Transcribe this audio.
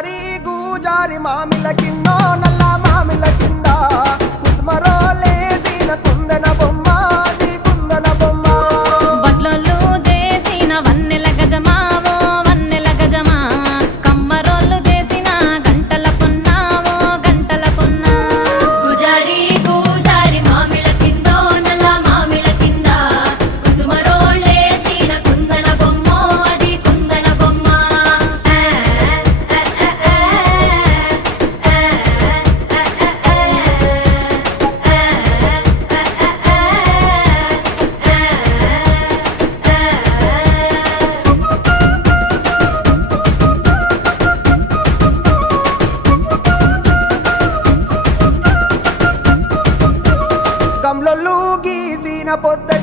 పూజారి గూజారి మామిల కిందో నల్ల మామిల కింద కుసుమరో లేచిన కుందన బొమ్మ నీ కుందన బొమ్మ వడ్లోళ్ళు చేసిన వన్నెల గజమావో వన్నెల గజమా కమ్మరోళ్ళు చేసిన గంటల పొన్నావో గంటల పొన్నా గుజారి గూజారి మామిళ్ళ కిందో నల్ల మామిళ్ళ కింద కుసుమరోళ్ళేసిన కుందన బొమ్మో అది కుందన బొమ్మ గమ్లొల్లు గీసిన పొద్దు